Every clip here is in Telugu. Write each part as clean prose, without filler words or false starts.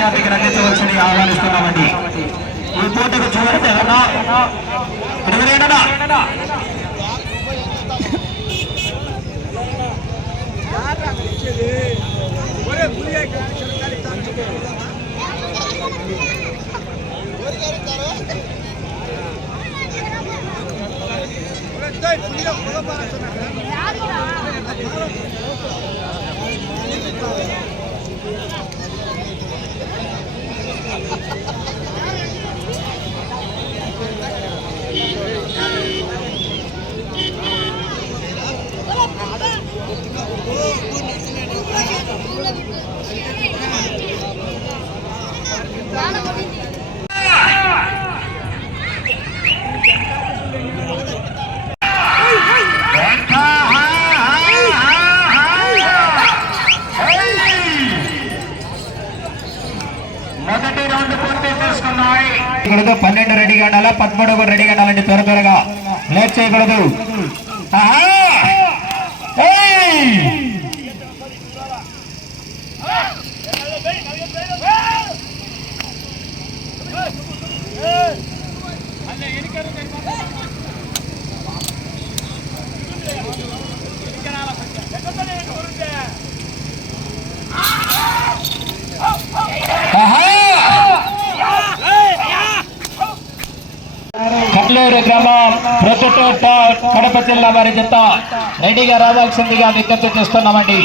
పోటీకి రంగించవలసింది ఆహ్వానిస్తున్నామండి. ఈ పోటీకి చివరి మొదటి రౌండ్ పూర్తి చేసుకున్నాయి. 12 రెడీగా ఉండాలా, 13 రెడీగా ఉండాలండి. త్వరగా లేట్ చేయకూడదు. కట్లూరు గ్రామం ప్రొద్దుటూర్ కడప జిల్లా వారి జత రెడీగా రావాల్సిందిగా విజ్ఞప్తి చేస్తున్నామండి.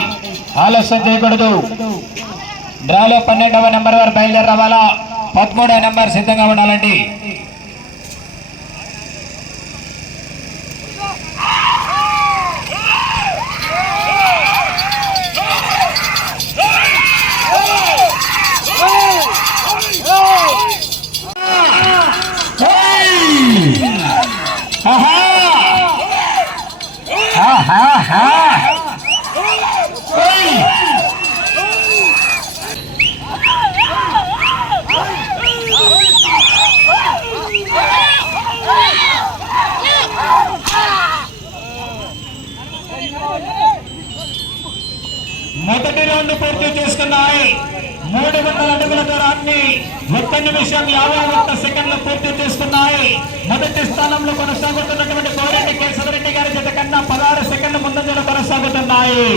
ఆలస్యం చేయకూడదు. డ్రాలో 12వ నెంబర్ వారు బయలుదేరి రావాలా, 13వ నెంబర్ సిద్ధంగా ఉండాలండి. మొదటి రౌండ్ పూర్తి చేసుకున్నాయి. 300 అడుగుల దూరాన్ని 1 నిమిషం 51 సెకండ్లు పూర్తి చేసుకున్నాయి. మొదటి స్థానంలో కొనసాగుతున్నటువంటి కోరెడ్డి కేశవరెడ్డి గారి జత కన్నా 16 సెకండ్ల ముందంజలో కొనసాగుతున్నాయి.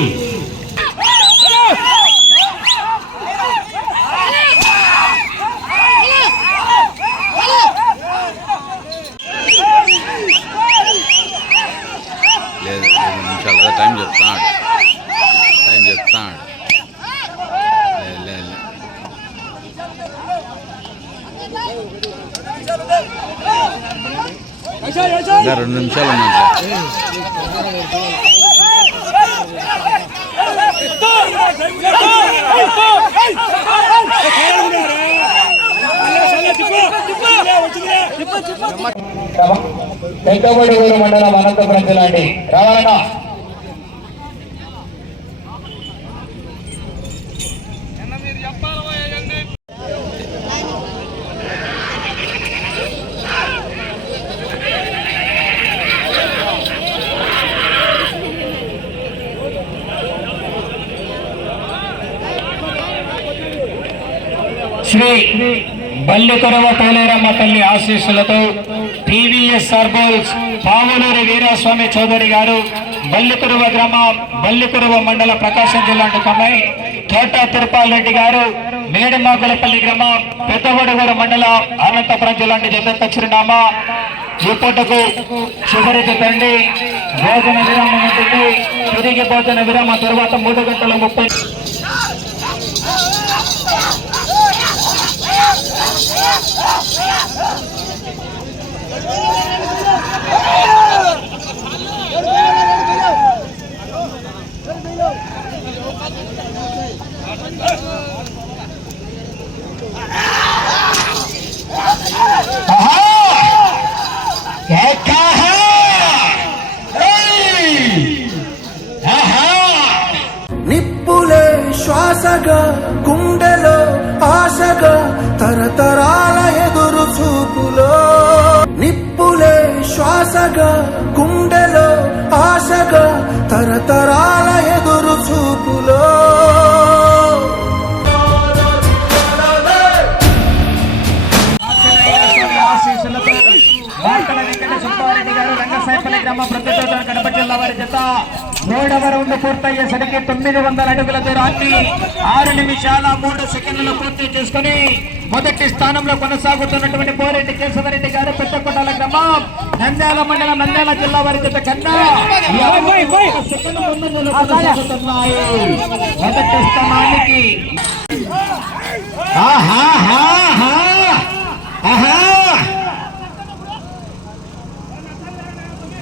టైం చెప్తాడు ఇంకా 2 నిమిషాలు ఉన్నట్లే. పెద్దగూడూరు మండలం అనంతపురం జిల్లా అండి. రావాలన్నా శ్రీ బల్లికొరవ పోలేరమ్మ తల్లి ఆశీస్సులతో టీవీఎస్ సర్బోల్స్ పావులూరి వీరాస్వామి చౌదరి గారు, బల్లికొరవ గ్రామం, బల్లికొరవ మండల, ప్రకాశం జిల్లా కమ్మాయి, తోట తిరుపాల్ రెడ్డి గారు, మేడమాగులపల్లి గ్రామం, పెద్దవడగూరు మండలం, అనంతపురం జిల్లా జత చిరునామా. ఈ పూటకు చివరి తండ్రి భోజన విరామం ఉంటుంది. తిరిగి భోజన విరామం తర్వాత 3:30. నిప్పులే శ్వాసగా గుండెలో ఆశగా తరతరాల ఎదురు చూపులో, నిప్పులే శ్వాసగా గుండెలో ఆశగా తరతరాల ఎదురు చూపులో. గ్రామం ప్రతిపాదన కడప జిల్లా వారి జత 3వ రౌండ్ పూర్తయ్యేసరికి 900 అడుగుల దూరాన్ని 6 నిమిషాల 3 సెకండ్లు పూర్తి చేసుకుని మొదటి స్థానంలో కొనసాగుతున్నటువంటి పోరెడ్డి కేశవరెడ్డి గారు పెద్దకొండల గ్రామం నంద్యాల మండలం నంద్యాల జిల్లా వారి జత కన్నా 50 సెకండ్ల ముందు కొనసాగుతున్నాయి. మొదటి స్థానానికి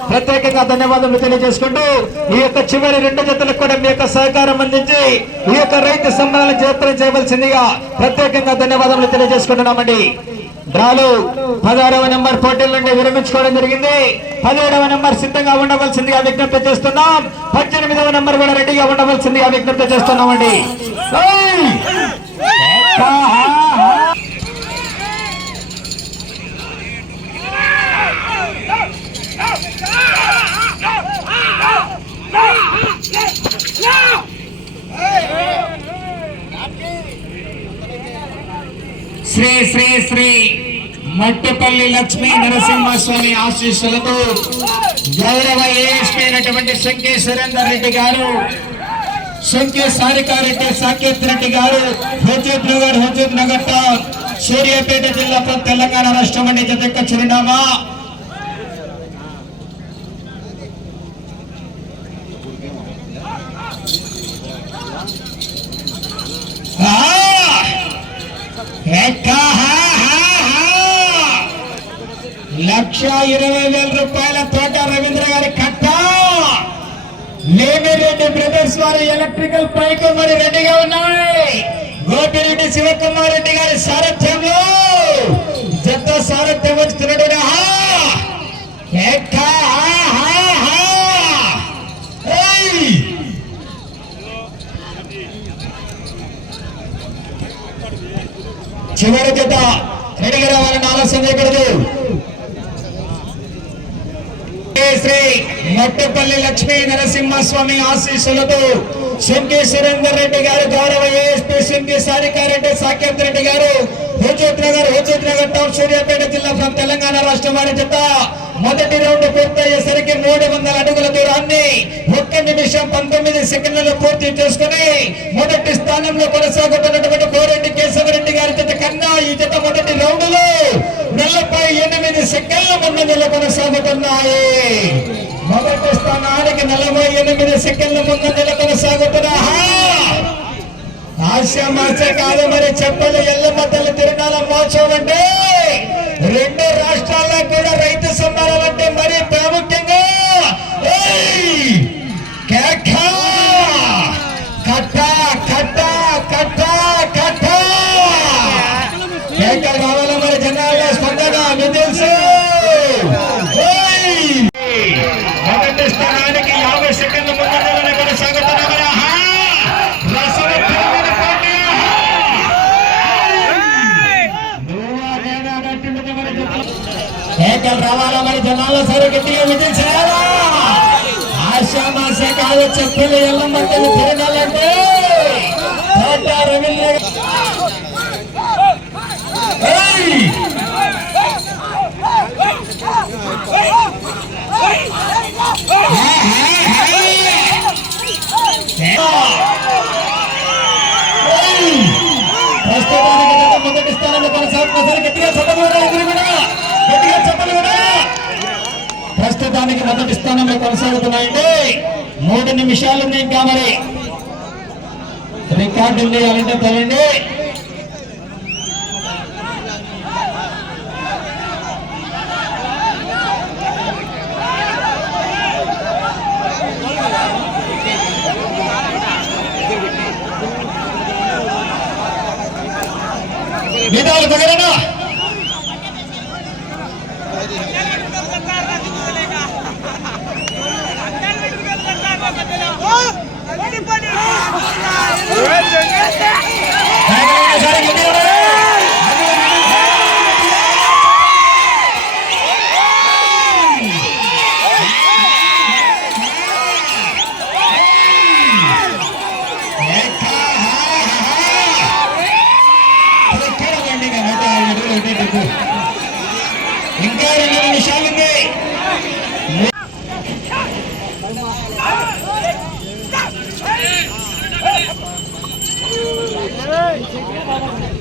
ప్రత్యేకంగా ధన్యవాదాలు తెలియజేసుకుంటూ ఈ యొక్క చివరి 2 జతలకు కూడా మీ యొక్క సహకారం అందించి ఈ యొక్క రైతు సంబరాలను జయప్రదం చేయవలసిందిగా ప్రత్యేకంగా ధన్యవాదాలు తెలియజేసుకుంటున్నామండి. డ్రాలు 16వ నెంబర్ పోటీల నుండి విరమించుకోవడం జరిగింది. 17వ నెంబర్ సిద్ధంగా ఉండవలసిందిగా విజ్ఞప్తి చేస్తున్నాం. 18వ నెంబర్ కూడా రెడీగా ఉండవలసిందిగా విజ్ఞప్తి చేస్తున్నామండి. శ్రీ శ్రీ శ్రీ మట్టుపల్లి లక్ష్మీ నరసింహస్వామి ఆశీస్సులతో గౌరవ ఏఎస్పీ అయినటువంటి శంకే సురేందర్ రెడ్డి గారు, శంకే సారికారెడ్డి సాకేత్ రెడ్డి గారు, హుజూర్ నగర్ టౌన్ సూర్యాపేట జిల్లా తెలంగాణ రాష్ట్రం అండి. జత యొక్క చిరునామా ₹1,20,000 తోట రవీంద్ర గారి కట్ట లేమిరెడ్డి బ్రదర్స్ వారి ఎలక్ట్రికల్ పైకి మరి రెడీగా ఉన్నాయి. గోపిరెడ్డి శివకుమార్ రెడ్డి గారి సారథ్యంలో జత సారథ్యం వస్తున్నటువంటి చివరి జత రెడీగా రావాలని ఆలస్యం చేయకూడదు. శ్రీ మట్టుపల్లి లక్ష్మీ నరసింహస్వామి ఆశీస్సులతో శంకే సురేందర్ రెడ్డి గారు, గౌరవ ఏఎస్పీ శంకే సారికారెడ్డి సాకేత్ రెడ్డి గారు, హుజూర్ నగర్ టౌన్ సూర్యాపేట జిల్లా ఫ్రమ్ తెలంగాణ రాష్ట్రం వారి జత మొదటి రౌండ్ పూర్తయ్యేసరికి 300 అడుగుల దూరాన్ని 1 నిమిషం 19 సెకండ్లలో పూర్తి చేసుకుని మొదటి స్థానంలో కొనసాగుతున్నటువంటి పోరెడ్డి కేశవరెడ్డి గారి జత కన్నా ఈ జత మొదటి రౌండ్ లో 48 సెకండ్ల ముందంజలో కొనసాగుతున్నాయి. మొదటి స్థానానికి 48 సెకండ్ల ముందంజలో కొనసాగుతున్నా. ఆశామాస కాదు మరి చెప్పలు ఎల్లమ్మ తల్లి తిరునాళ్ళ మహోత్సవం అంటే 2 రాష్ట్రాల్లో కూడా రైతు సంబరాలు అంటే మరి ప్రాముఖ్యంగా కావాలా మరి జనాల్లో స్పందన మీకు తెలుసు. మొదటి స్థానానికి 50 సెకండ్ల ముందంజలోనే కొనసాగుతున్నా. రావాలా మరి జనాల్లో సరే గట్టిగా విజయం చేయాలా. ఆశామాస కాదు చెప్పులు ఎల్లమ్మ తల్లి తిరగాలంటే తోట రవీంద్ర ప్రస్తుతానికి మొదటి స్థానంలో కొనసాగుతున్నారు. గట్టిగా చెప్పలు కూడా ప్రస్తుతానికి మొదటి స్థానంలో కొనసాగుతున్నాయండి. 3 నిమిషాలు ఉంది ఇంకా మరి రికార్డులు చేయాలంటే తరండి. విధాలు పగలనా ఇంకా 2 నిమిషాలు ఉంది. చేతికే బాగుంది